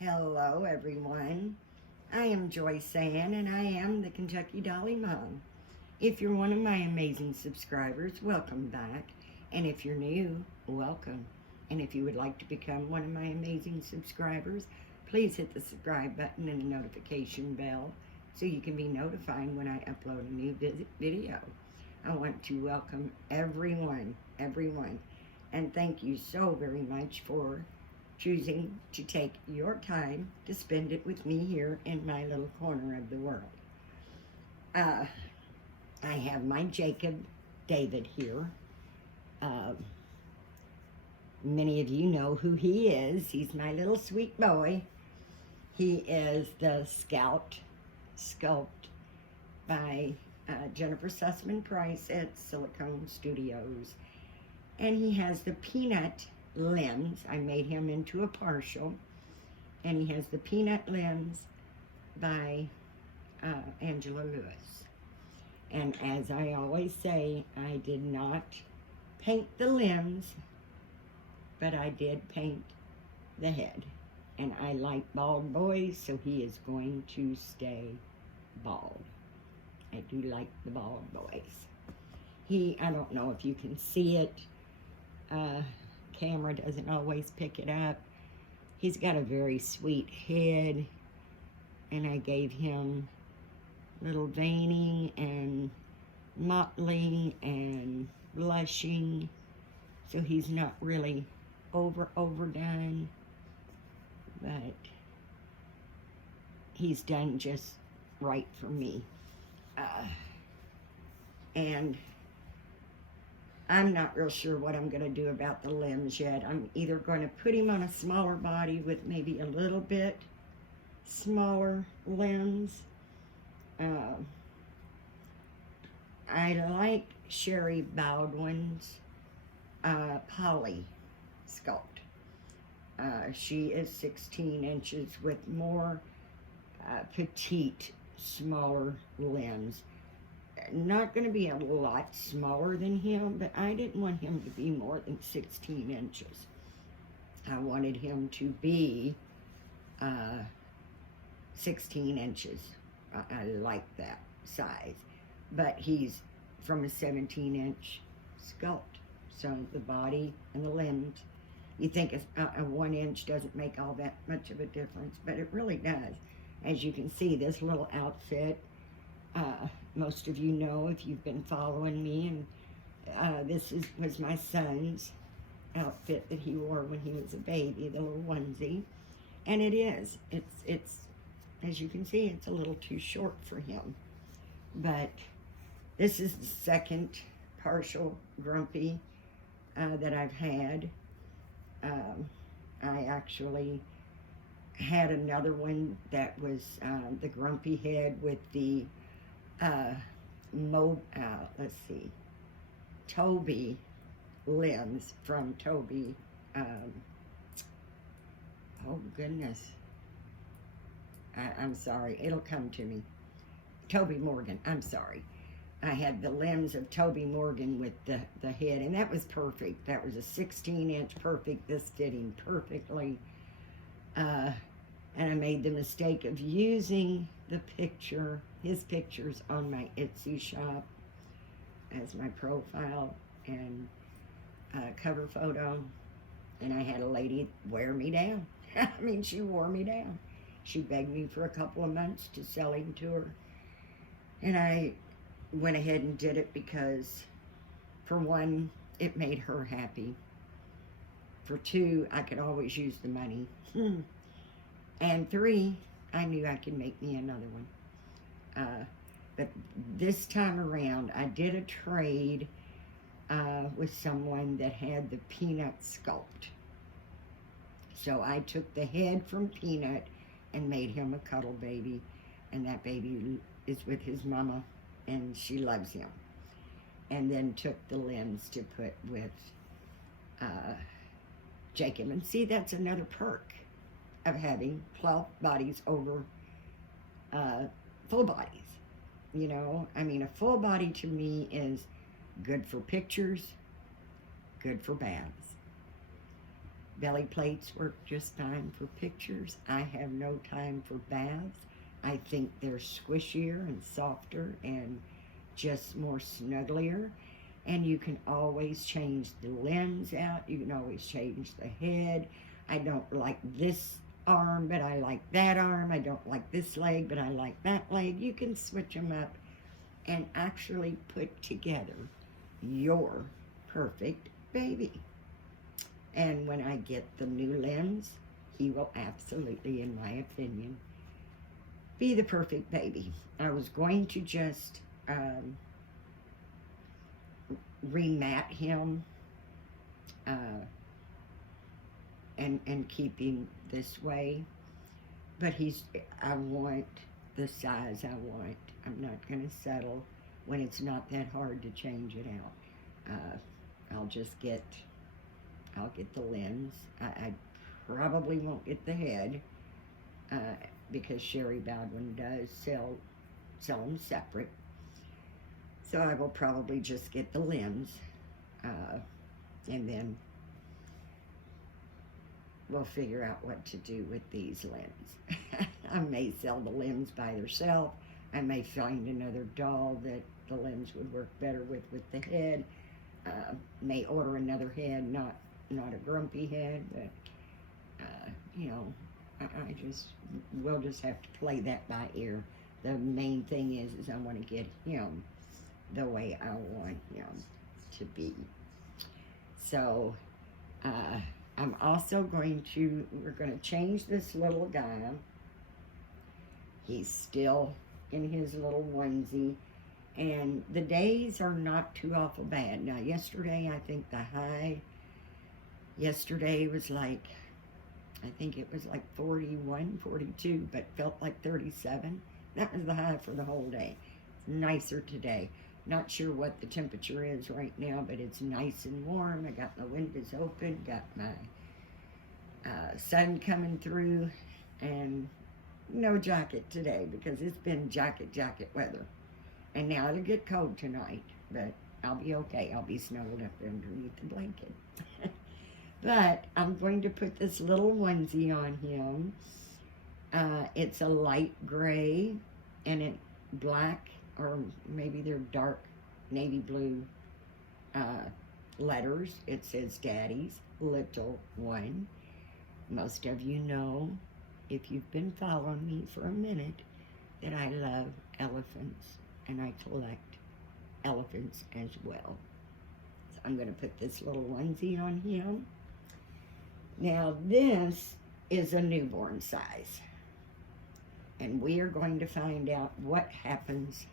Hello, everyone. I am Joyce Ann, and I am the Kentucky Dolly Mom. If you're one of my amazing subscribers, welcome back. And if you're new, welcome. And if you would like to become one of my amazing subscribers, please hit the subscribe button and the notification bell so you can be notified when I upload a new video. I want to welcome everyone, and thank you so very much for choosing to take your time to spend it with me here in my little corner of the world. I have my Jacob David here. Many of you know who he is. He's my little sweet boy. He is the Scout Sculpt by Jennifer Sussman Price at Silicone Studios. And he has the peanut limbs. I made him into a partial. And he has the peanut limbs by Angela Lewis. And as I always say, I did not paint the limbs, but I did paint the head. And I like bald boys, so he is going to stay bald. I do like the bald boys. I don't know if you can see it. Camera doesn't always pick it up. He's got a very sweet head, and I gave him little veining and mottling and blushing, so he's not really overdone, but he's done just right for me. And I'm not real sure what I'm going to do about the limbs yet. I'm either going to put him on a smaller body with maybe a little bit smaller limbs. I like Sherry Baldwin's Poly Sculpt. She is 16 inches with more petite, smaller limbs. Not going to be a lot smaller than him, but I didn't want him to be more than 16 inches. I wanted him to be 16 inches. I like that size. But he's from a 17-inch sculpt. So the body and the limbs, you think a 1 inch doesn't make all that much of a difference, but it really does. As you can see, this little outfit, most of you know if you've been following me, and this was my son's outfit that he wore when he was a baby, the little onesie. And it's as you can see, it's a little too short for him. But this is the second partial Grumpy that I've had. I actually had another one that was the Grumpy head with the let's see, Toby limbs from Toby. Oh goodness, I'm sorry, it'll come to me. Toby Morgan, I'm sorry. I had the limbs of Toby Morgan with the head, and that was perfect. That was a 16-inch perfect. This fit him perfectly. And I made the mistake of using his pictures on my Etsy shop as my profile and cover photo. And I had a lady wear me down. I mean, she wore me down. She begged me for a couple of months to sell him to her. And I went ahead and did it because, for one, it made her happy. For two, I could always use the money. And three, I knew I could make me another one. But this time around, I did a trade with someone that had the Peanut sculpt. So I took the head from Peanut and made him a cuddle baby. And that baby is with his mama, and she loves him. And then took the limbs to put with Jacob. And see, that's another perk of having plump bodies over full bodies. You know, I mean, a full body to me is good for pictures, good for baths. Belly plates work just fine for pictures. I have no time for baths. I think they're squishier and softer and just more snugglier. And you can always change the limbs out. You can always change the head. I don't like this arm, but I like that arm. I don't like this leg, but I like that leg. You can switch them up and actually put together your perfect baby. And when I get the new limbs, he will absolutely, in my opinion, be the perfect baby. I was going to just remat him and keep him this way, but I want the size I want. I'm not going to settle when it's not that hard to change it out. I'll get the limbs. I probably won't get the head because Sherry Baldwin does sell them separate. So I will probably just get the limbs and then we'll figure out what to do with these limbs. I may sell the limbs by themselves. I may find another doll that the limbs would work better with the head. May order another head, not a grumpy head, but you know, we'll just have to play that by ear. The main thing is I want to get him the way I want him to be. So I'm also we're going to change this little guy. He's still in his little onesie, and the days are not too awful bad. Now yesterday, I think the high yesterday was like, I think it was like 41, 42, but felt like 37. That was the high for the whole day. It's nicer today. Not sure what the temperature is right now, but it's nice and warm. I got my windows open, got my sun coming through, and no jacket today because it's been jacket weather. And now it'll get cold tonight, but I'll be okay. I'll be snuggled up underneath the blanket. But I'm going to put this little onesie on him. It's a light gray and it black, or maybe they're dark navy blue letters. It says Daddy's Little One. Most of you know, if you've been following me for a minute, that I love elephants and I collect elephants as well. So I'm going to put this little onesie on him. Now this is a newborn size, and we are going to find out what happens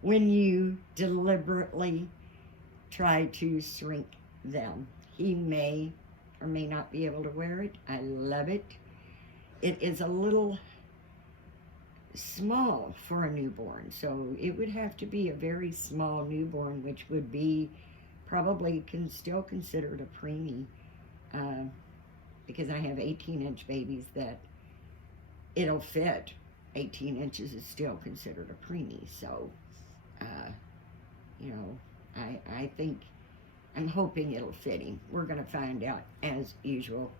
when you deliberately try to shrink them. He may or may not be able to wear it. I love it. It is a little small for a newborn, so it would have to be a very small newborn, which would be probably still considered a preemie. Because I have 18-inch babies that it'll fit. 18 inches is still considered a preemie. So, you know, I think, I'm hoping it'll fit him. We're going to find out as usual.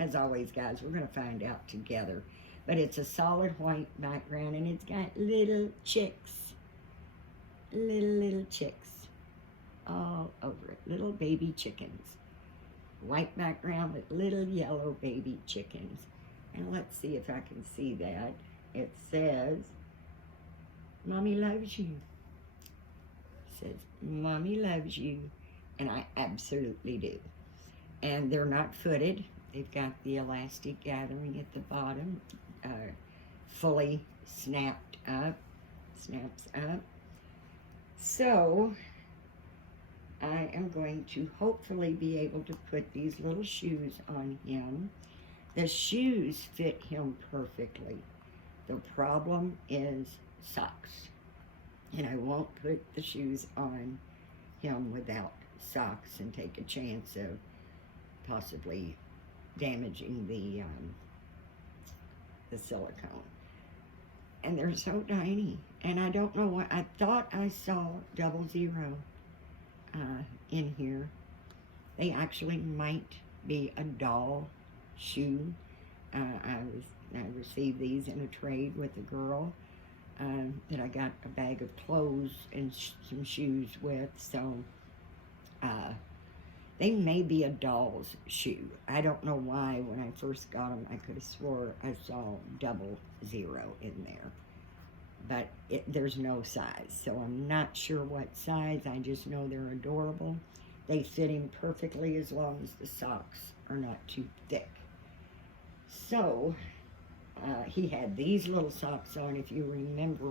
As always, guys, we're going to find out together. But it's a solid white background, and it's got little chicks. Little chicks all over it. Little baby chickens. White background with little yellow baby chickens. And let's see if I can see that. It says, Mommy loves you. It says, Mommy loves you. And I absolutely do. And they're not footed. They've got the elastic gathering at the bottom. Fully snaps up. So I am going to hopefully be able to put these little shoes on him. The shoes fit him perfectly. The problem is socks. And I won't put the shoes on him without socks and take a chance of possibly damaging the silicone. And they're so tiny. And I don't know what, I thought I saw 00 in here. They actually might be a doll shoe. I received these in a trade with a girl that I got a bag of clothes and some shoes with. So they may be a doll's shoe. I don't know why when I first got them I could have swore I saw 00 in there. But there's no size, so I'm not sure what size. I just know they're adorable. They fit him perfectly as long as the socks are not too thick. So he had these little socks on. If you remember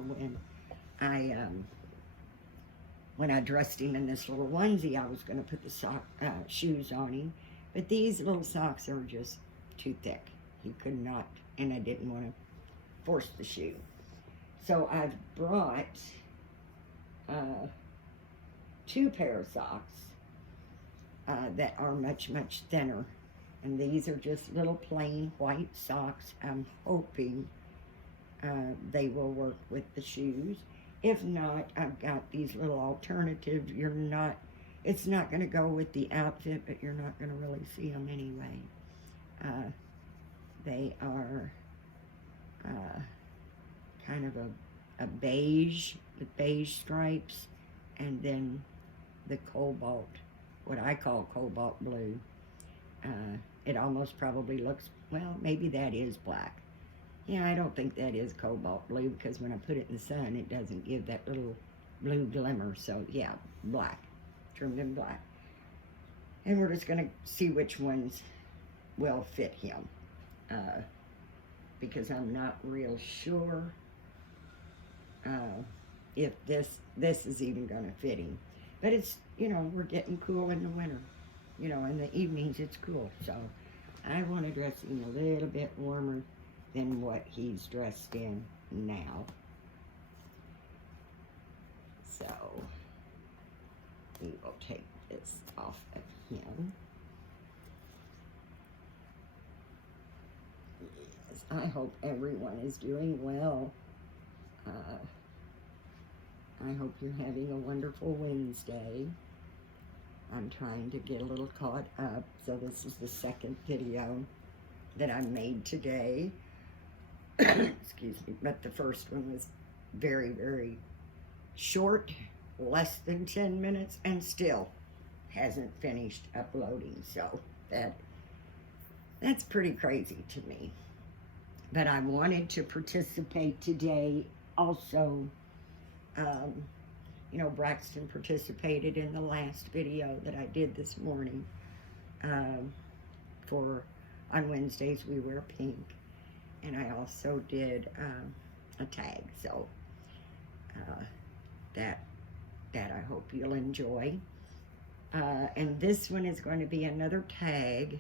when I dressed him in this little onesie, I was going to put the shoes on him, but these little socks are just too thick. He could not, and I didn't want to force the shoe. So I've brought 2 pair of socks that are much, much thinner. And these are just little plain white socks. I'm hoping they will work with the shoes. If not, I've got these little alternatives. It's not going to go with the outfit, but you're not going to really see them anyway. They are kind of a beige with beige stripes, and then the cobalt, what I call cobalt blue. It almost probably looks, well, maybe that is black. Yeah, I don't think that is cobalt blue, because when I put it in the sun, it doesn't give that little blue glimmer. So yeah, black, trimmed in black. And we're just gonna see which ones will fit him, because I'm not real sure if this is even gonna fit him. But it's, we're getting cool in the winter. In the evenings it's cool. So I want to dress him a little bit warmer than what he's dressed in now. So we will take this off of him. Yes, I hope everyone is doing well. I hope you're having a wonderful Wednesday. I'm trying to get a little caught up, so this is the second video that I made today. Excuse me, but the first one was very, very short, less than 10 minutes, and still hasn't finished uploading, so that's pretty crazy to me. But I wanted to participate today also. Braxton participated in the last video that I did this morning. On Wednesdays we wear pink, and I also did a tag. So that I hope you'll enjoy. And this one is going to be another tag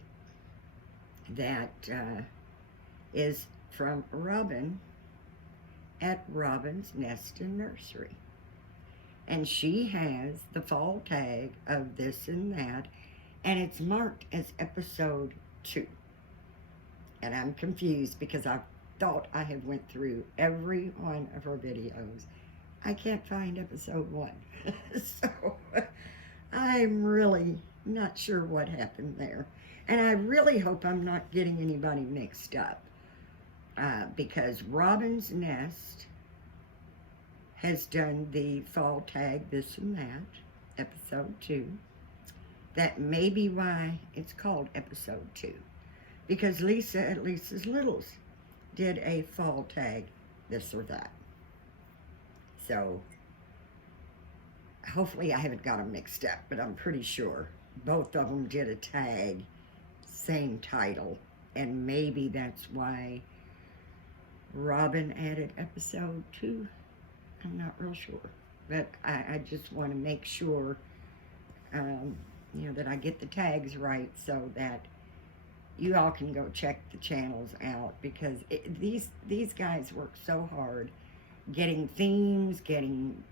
that is from Robin at Robin's Nest and Nursery. And she has the fall tag of this and that, and it's marked as episode 2. And I'm confused because I thought I had went through every one of her videos. I can't find episode 1. So I'm really not sure what happened there. And I really hope I'm not getting anybody mixed up. Because Robin's Nest has done the fall tag this and that, episode 2. That may be why it's called episode 2. Because Lisa at Lisa's Littles did a fall tag this or that. So hopefully I haven't got them mixed up, but I'm pretty sure both of them did a tag, same title, and maybe that's why Robin added episode 2. I'm not real sure, but I just want to make sure, that I get the tags right so that you all can go check the channels out, because these guys work so hard getting themes, getting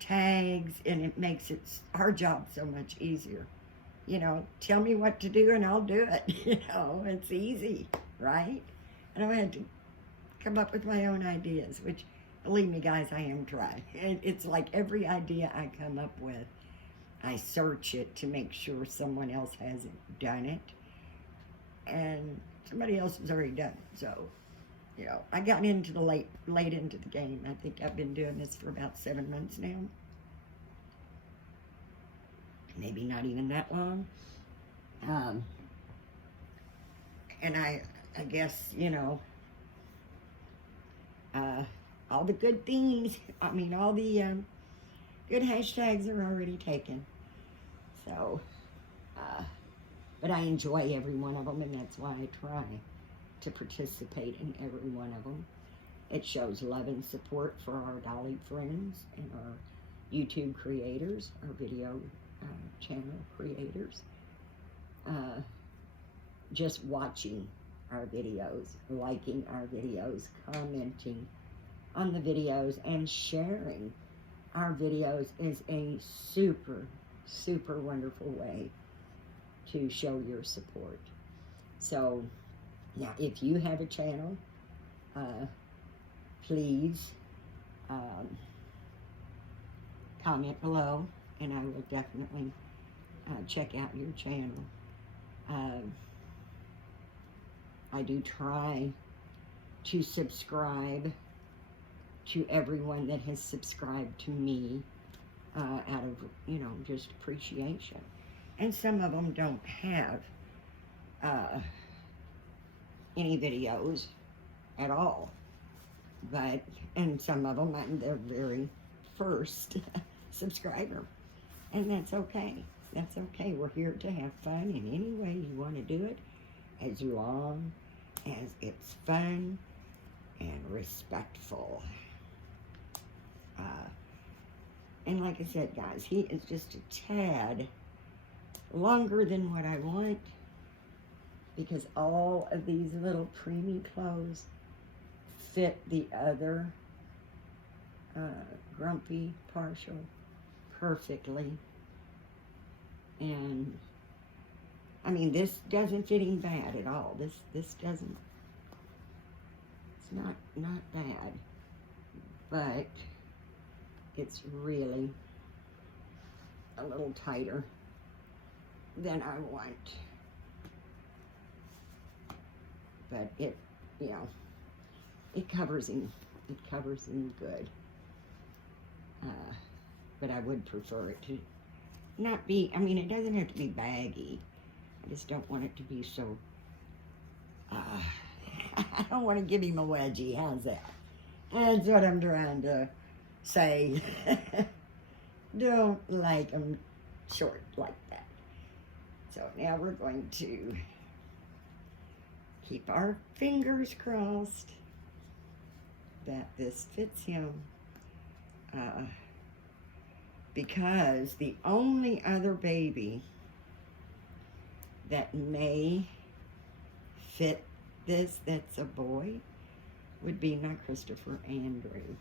tags, and it makes our job so much easier. Tell me what to do and I'll do it. It's easy, right? I don't have to come up with my own ideas, which, believe me guys, I am trying. It's like every idea I come up with, I search it to make sure someone else hasn't done it. And somebody else has already done it. So, you know, I got into the late into the game. I think I've been doing this for about 7 months now. Maybe not even that long. And I guess, you know, all the good things, I mean, all the good hashtags are already taken. So, but I enjoy every one of them, and that's why I try to participate in every one of them. It shows love and support for our Dolly friends and our YouTube creators, our video channel creators. Just watching our videos, liking our videos, commenting on the videos, and sharing our videos is a super, super wonderful way to show your support. So, now, if you have a channel, please comment below, and I will definitely check out your channel. I do try to subscribe to everyone that has subscribed to me out of, you know, just appreciation. And some of them don't have any videos at all. But, and some of them, I'm their very first subscriber. And that's okay. That's okay. We're here to have fun in any way you want to do it, as long as it's fun and respectful. And like I said, guys, he is just a tad longer than what I want, because all of these little preemie clothes fit the other grumpy partial perfectly. And I mean, this doesn't fit him bad at all. This doesn't, it's not bad, but it's really a little tighter than I want. But it, you know, it covers him. It covers him good. But I would prefer it to not be, I mean, it doesn't have to be baggy. I just don't want it to be so, I don't want to give him a wedgie. How's that? That's what I'm trying to say. Don't like them short like that. So now we're going to keep our fingers crossed that this fits him. Because the only other baby that may fit this that's a boy would be my Christopher Andrew.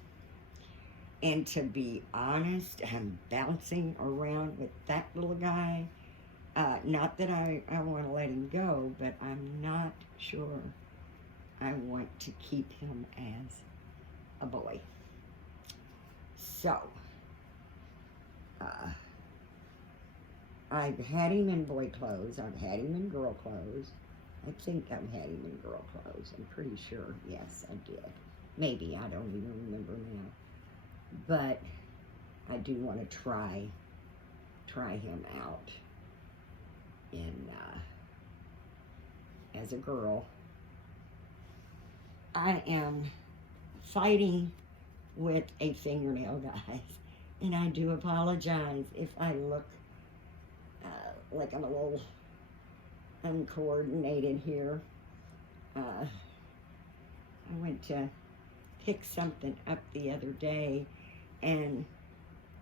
And to be honest, I'm bouncing around with that little guy. Not that I want to let him go, but I'm not sure I want to keep him as a boy. So, I've had him in boy clothes. I've had him in girl clothes. I think I've had him in girl clothes. I'm pretty sure. Yes, I did. Maybe. I don't even remember now. But I do want to try him out in as a girl. I am fighting with a fingernail, guys, and I do apologize if I look like I'm a little uncoordinated here. I went to pick something up the other day, and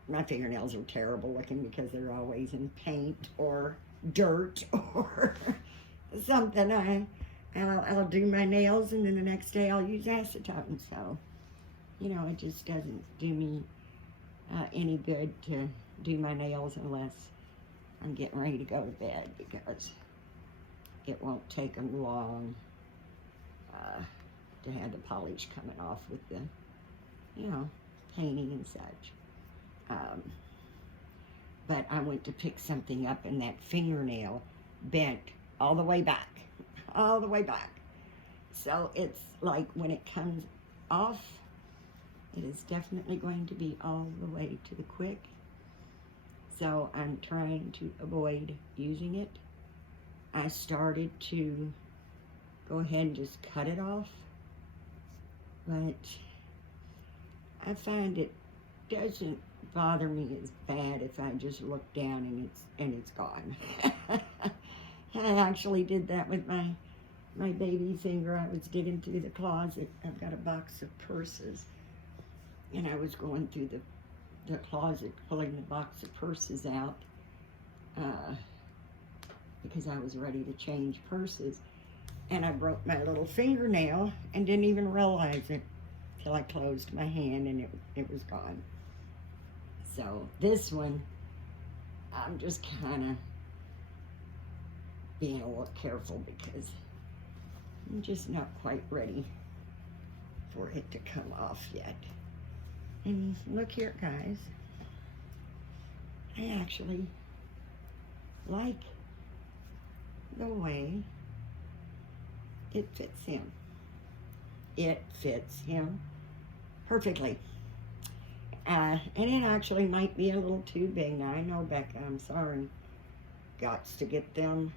my fingernails are terrible looking because they're always in paint or dirt or something. I'll do my nails, and then the next day I'll use acetone. So, you know, it just doesn't do me any good to do my nails unless I'm getting ready to go to bed, because it won't take them long to have the polish coming off with the, you know, painting and such. but I went to pick something up and that fingernail bent all the way back, all the way back. So it's like when it comes off, it is definitely going to be all the way to the quick. So I'm trying to avoid using it. I started to go ahead and just cut it off, but I find it doesn't bother me as bad if I just look down and it's gone. I actually did that with my baby finger. I was digging through the closet. I've got a box of purses, and I was going through the closet pulling the box of purses out because I was ready to change purses, and I broke my little fingernail and didn't even realize it till I closed my hand and it was gone. So this one, I'm just kind of being a little careful because I'm just not quite ready for it to come off yet. And look here, guys. I actually like the way it fits him. It fits him perfectly. And it actually might be a little too big. Now, I know, Becca, I'm sorry. Gots to get them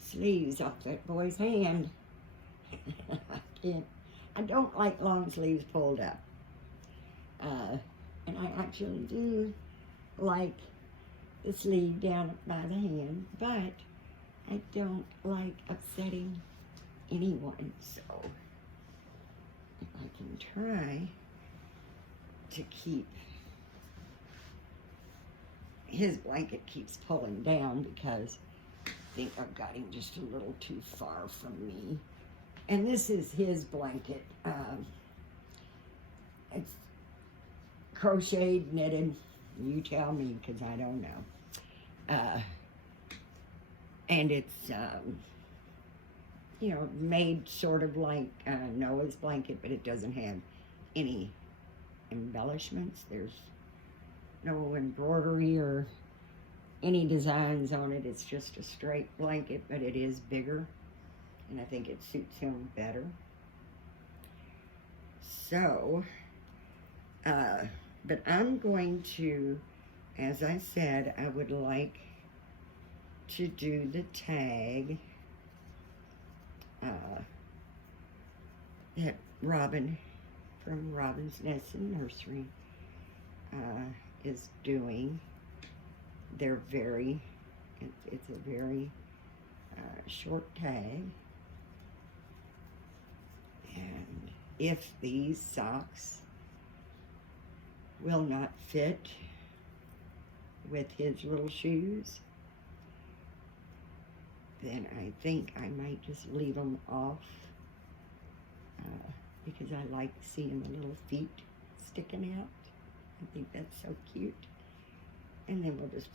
sleeves off that boy's hand. I can't. I don't like long sleeves pulled up. And I actually do like the sleeve down by the hand, but I don't like upsetting anyone. So if I can try to keep, his blanket keeps pulling down because I think I've got him just a little too far from me. And this is his blanket. It's crocheted, knitted. You tell me, because I don't know. And it's, you know, made sort of like Noah's blanket, but it doesn't have any embellishments. There's no embroidery or any designs on it. It's just a straight blanket, but it is bigger, and I think it suits him better. So, but I'm going to, as I said, I would like to do the tag that Robin from Robin's Nest and Nursery is doing. They're very, it's a very short tag. And if these socks will not fit with his little shoes, then I think I might just leave them off because I like seeing the little feet sticking out. I think that's so cute. And then we'll just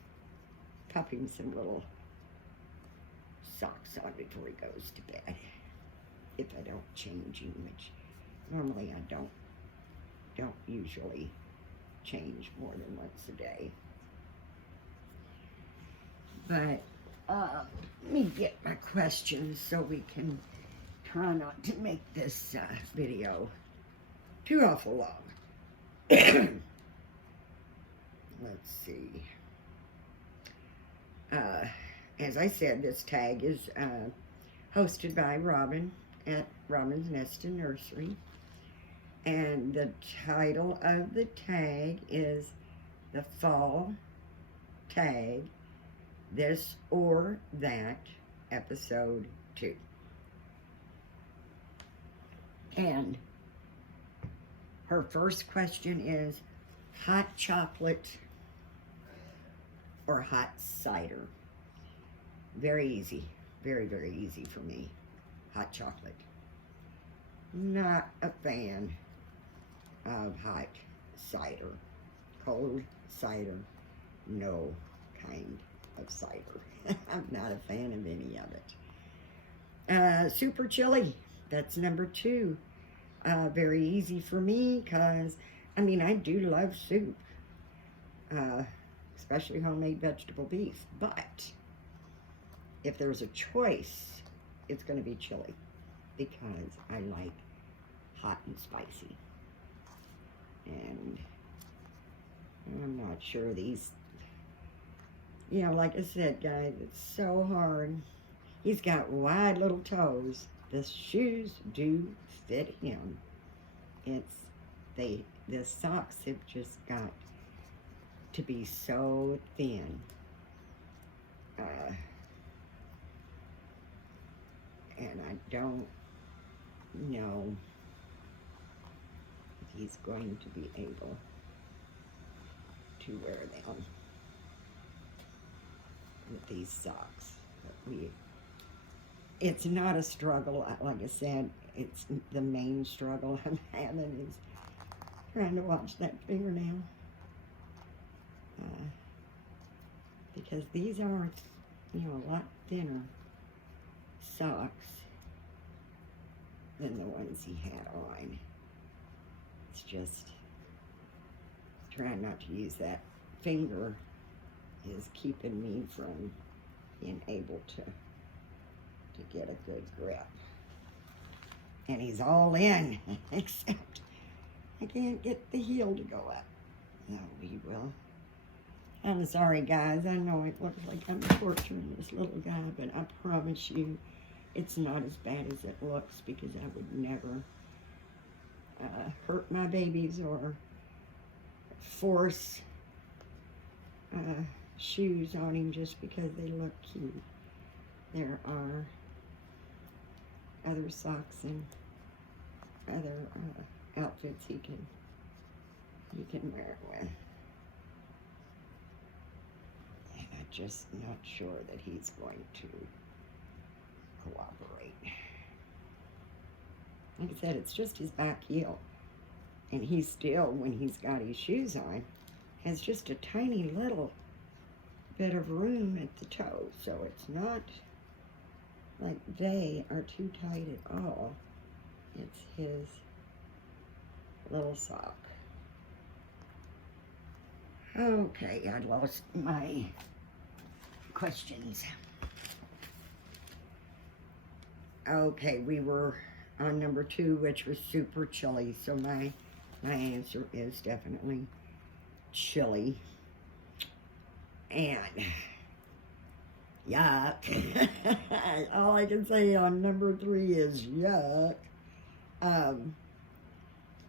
pop him some little socks on before he goes to bed. If I don't change him, which normally I don't usually change more than once a day. But let me get my questions so we can try not to make this video too awful long. Let's see. As I said, this tag is hosted by Robin at Robin's Nest and Nursery. And the title of the tag is the Fall Tag, This or That, Episode 2. And her first question is hot chocolate or hot cider? Very easy. Very, very easy for me. Hot chocolate. Not a fan of hot cider. Cold cider, no kind of cider. I'm not a fan of any of it. Super chili, that's number 2. Very easy for me because, I mean, I do love soup. especially homemade vegetable beef. But if there's a choice, it's going to be chili because I like hot and spicy. And I'm not sure these, you know, like I said, guys, it's so hard. He's got wide little toes. The shoes do fit him. The socks have just got to be so thin. And I don't know if he's going to be able to wear them with these socks. But it's not a struggle. Like I said, it's the main struggle I'm having is trying to watch that fingernail. Because these are, you know, a lot thinner socks than the ones he had on. It's just trying not to use that finger is keeping me from being able to get a good grip. And he's all in, except I can't get the heel to go up. No, he will. I'm sorry, guys. I know it looks like I'm torturing this little guy, but I promise you it's not as bad as it looks, because I would never hurt my babies or force shoes on him just because they look cute. There are other socks and other outfits he can wear it with. And I'm just not sure that he's going to cooperate. Like I said, it's just his back heel. And he still, when he's got his shoes on, has just a tiny little bit of room at the toe. So it's not like they are too tight at all. It's his little sock. Okay, I lost my questions. Okay, we were on number 2, which was super chili. So my answer is definitely chili. And yuck. All I can say on number 3 is yuck.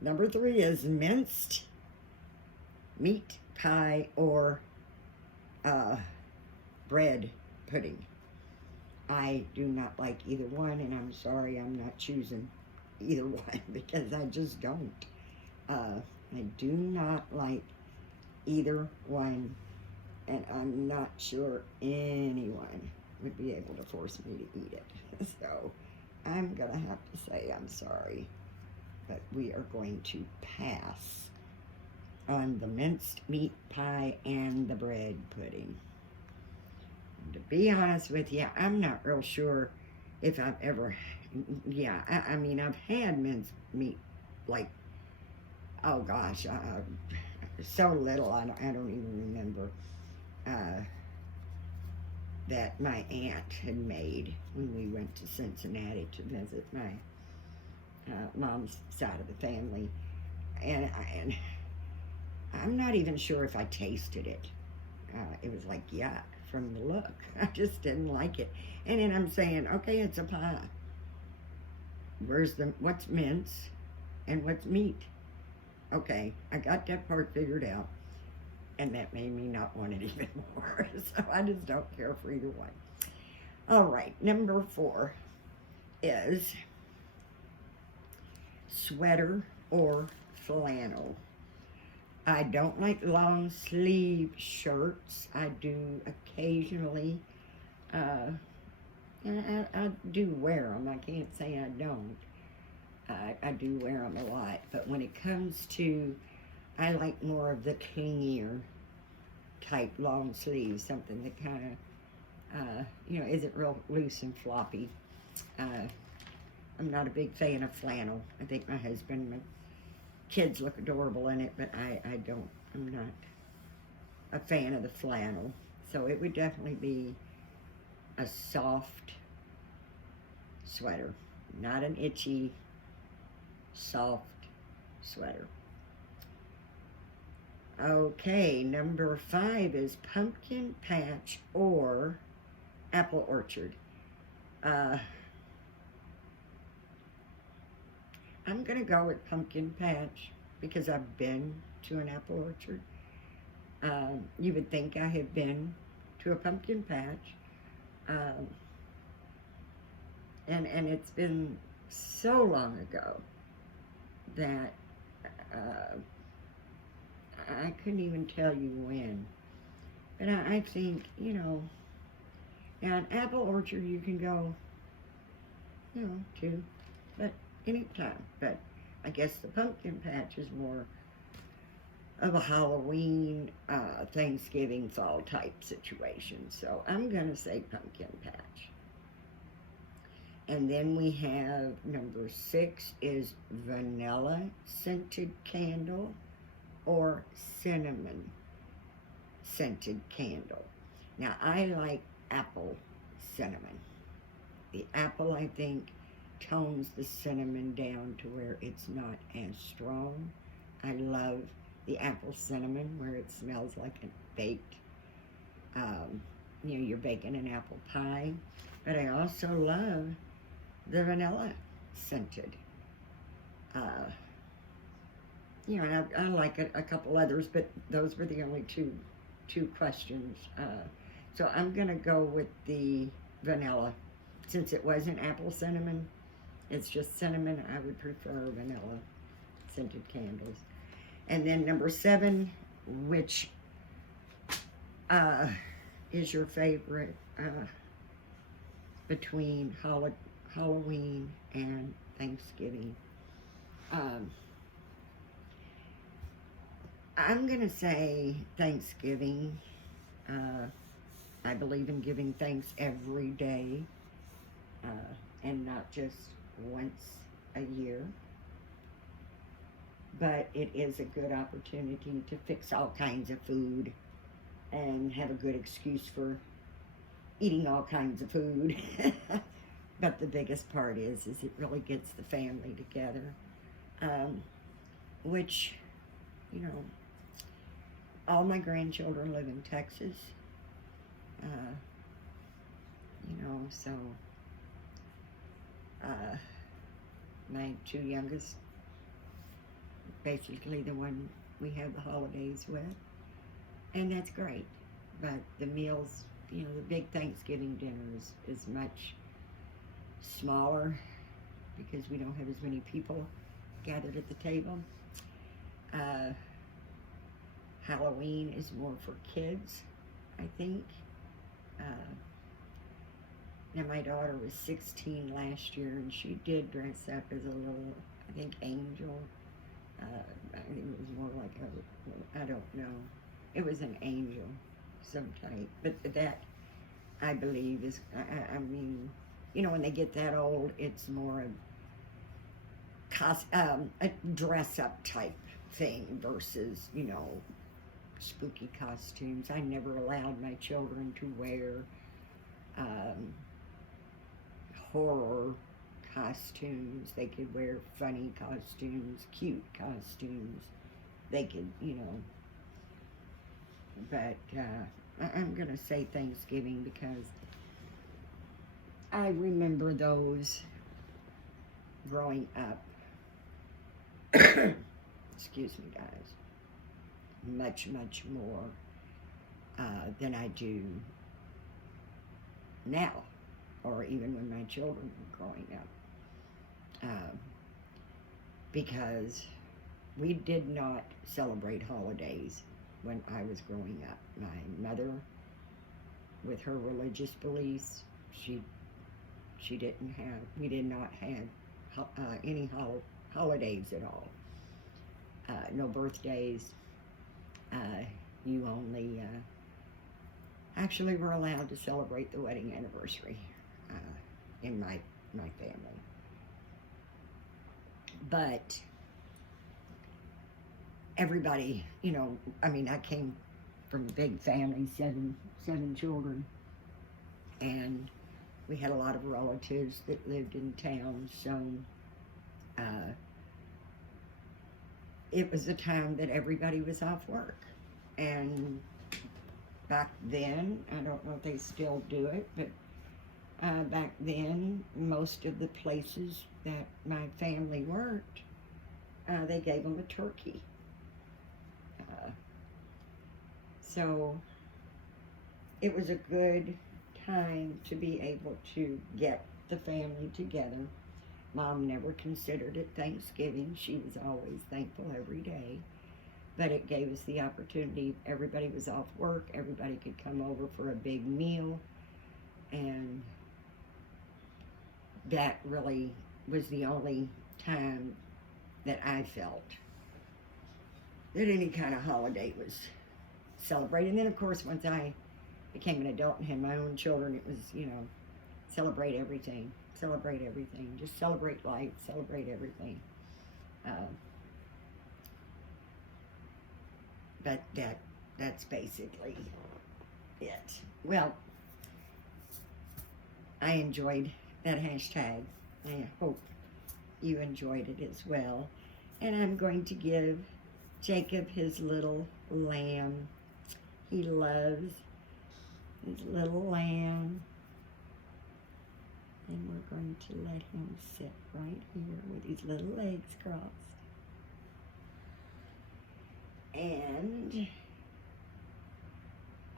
Number 3 is minced meat pie or bread pudding. I do not like either one, and I'm sorry I'm not choosing either one because I just don't. I do not like either one, and I'm not sure anyone would be able to force me to eat it. So I'm gonna have to say I'm sorry, but we are going to pass on the minced meat pie and the bread pudding. And to be honest with you, I'm not real sure if I've ever, I mean, I've had minced meat, like, oh gosh, so little, I don't even remember, that my aunt had made when we went to Cincinnati to visit my mom's side of the family. And I'm not even sure if I tasted it. It was like yuck from the look. I just didn't like it. And then I'm saying, okay, it's a pie. What's mince and what's meat? Okay, I got that part figured out. And that made me not want it even more. So I just don't care for either one. All right, number 4 is sweater or flannel. I don't like long sleeve shirts. I do occasionally, and I do wear them. I can't say I don't. I do wear them a lot. But when it comes to, I like more of the clingier type long sleeves, something that kind of, isn't real loose and floppy. I'm not a big fan of flannel. I think my husband, my kids look adorable in it, but I'm not a fan of the flannel. So it would definitely be a soft sweater, not an itchy, soft sweater. Okay, number 5 is pumpkin patch or apple orchard. I'm going to go with pumpkin patch because I've been to an apple orchard. You would think I have been to a pumpkin patch. And it's been so long ago that I couldn't even tell you when. But I think, now an apple orchard you can go, to, but anytime. But I guess the pumpkin patch is more of a Halloween, Thanksgiving, fall type situation. So I'm going to say pumpkin patch. And then we have number 6 is vanilla scented candle or cinnamon scented candle. Now I like apple cinnamon. The apple, I think, tones the cinnamon down to where it's not as strong. I love the apple cinnamon where it smells like a baked, you're baking an apple pie. But I also love the vanilla scented. And I like a couple others, but those were the only two questions. So I'm gonna go with the vanilla. Since it wasn't apple cinnamon, it's just cinnamon, I would prefer vanilla scented candles. And then number 7, which is your favorite between Halloween and Thanksgiving? I'm going to say Thanksgiving. I believe in giving thanks every day and not just once a year. But it is a good opportunity to fix all kinds of food and have a good excuse for eating all kinds of food. But the biggest part is it really gets the family together, which, all my grandchildren live in Texas, so my 2 youngest, basically the one we have the holidays with, and that's great. But the meals, the big Thanksgiving dinner is much smaller because we don't have as many people gathered at the table. Halloween is more for kids, I think. Now my daughter was 16 last year and she did dress up as a little, I think, angel. I think it was more like I don't know. It was an angel, some type. But that, I believe, is, I mean, when they get that old, it's more a dress-up type thing versus, spooky costumes. I never allowed my children to wear horror costumes. They could wear funny costumes, cute costumes. They could, but I'm going to say Thanksgiving because I remember those growing up. Excuse me, guys. Much, much more than I do now, or even when my children were growing up. Because we did not celebrate holidays when I was growing up. My mother, with her religious beliefs, we did not have any holidays at all. No birthdays. You only actually were allowed to celebrate the wedding anniversary in my family. But everybody, I came from a big family, seven children. And we had a lot of relatives that lived in town, so it was a time that everybody was off work. And back then, I don't know if they still do it, but back then, most of the places that my family worked, they gave them a turkey. So it was a good time to be able to get the family together. Mom never considered it Thanksgiving. She was always thankful every day. But it gave us the opportunity. Everybody was off work. Everybody could come over for a big meal. And that really was the only time that I felt that any kind of holiday was celebrated. And then, of course, once I became an adult and had my own children, it was, celebrate everything. Celebrate everything. Just celebrate life. Celebrate everything. But that's basically it. Well, I enjoyed that hashtag. I hope you enjoyed it as well. And I'm going to give Jacob his little lamb. He loves his little lamb. And we're going to let him sit right here with his little legs crossed. And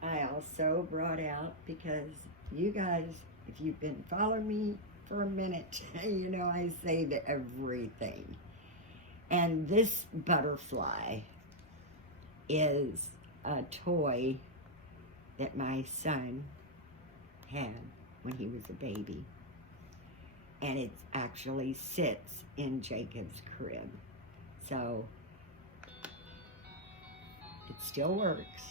I also brought out, because you guys, if you've been following me for a minute, I save everything. And this butterfly is a toy that my son had when he was a baby. And it actually sits in Jacob's crib. So it still works.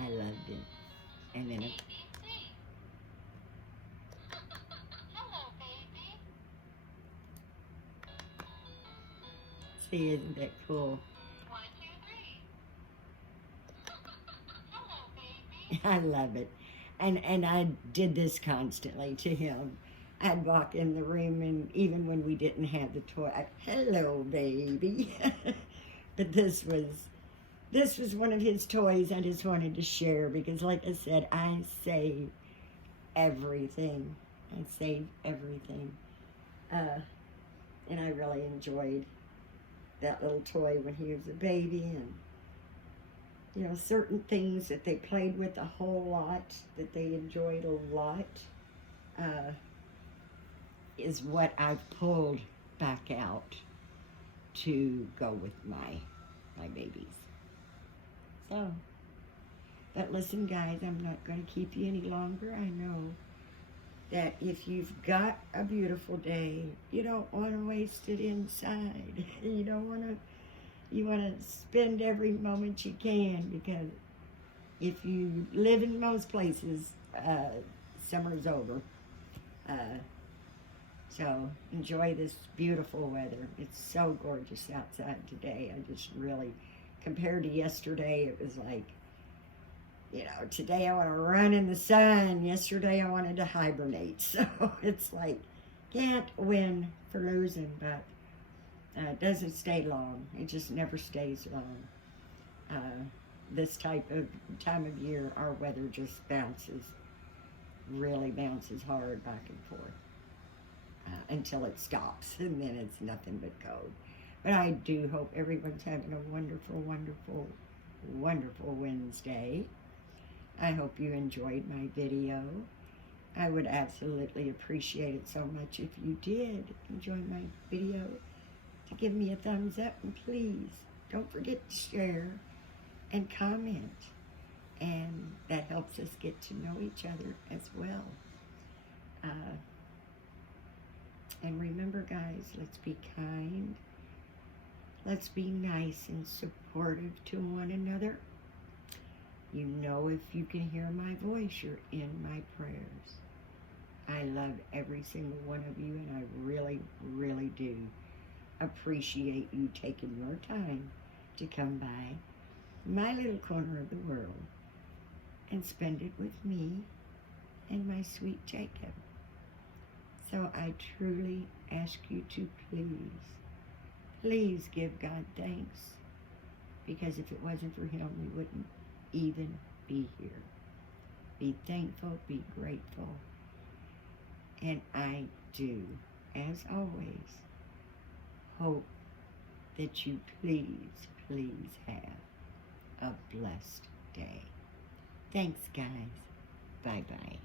I loved it. And then it... Hello, baby. See, isn't that cool? 1, 2, 3. Hello, baby. I love it. And I did this constantly to him. I'd walk in the room, and even when we didn't have the toy, hello, baby. But this was one of his toys I just wanted to share, because like I said, I save everything. I save everything. And I really enjoyed that little toy when he was a baby, and certain things that they played with a whole lot, that they enjoyed a lot, is what I've pulled back out to go with my babies. So, but listen, guys, I'm not going to keep you any longer. I know that if you've got a beautiful day, you don't want to waste it inside. You want to spend every moment you can, because if you live in most places, summer's over. So enjoy this beautiful weather. It's so gorgeous outside today. I just really, compared to yesterday, it was like, today I want to run in the sun. Yesterday I wanted to hibernate. So it's like, can't win for losing, but it doesn't stay long. It just never stays long. This time of year, our weather just really bounces hard back and forth until it stops, and then it's nothing but cold. But I do hope everyone's having a wonderful, wonderful, wonderful Wednesday. I hope you enjoyed my video. I would absolutely appreciate it so much if you did enjoy my video, to give me a thumbs up, and please don't forget to share and comment, and that helps us get to know each other as well. And remember, guys, let's be kind, let's be nice and supportive to one another. If you can hear my voice, you're in my prayers. I love every single one of you, and I really, really do appreciate you taking your time to come by my little corner of the world and spend it with me and my sweet Jacob. So I truly ask you to please give God thanks, because if it wasn't for him, we wouldn't even be here. Be thankful, be grateful. And I do, as always, hope that you please have a blessed day. Thanks, guys. Bye-bye.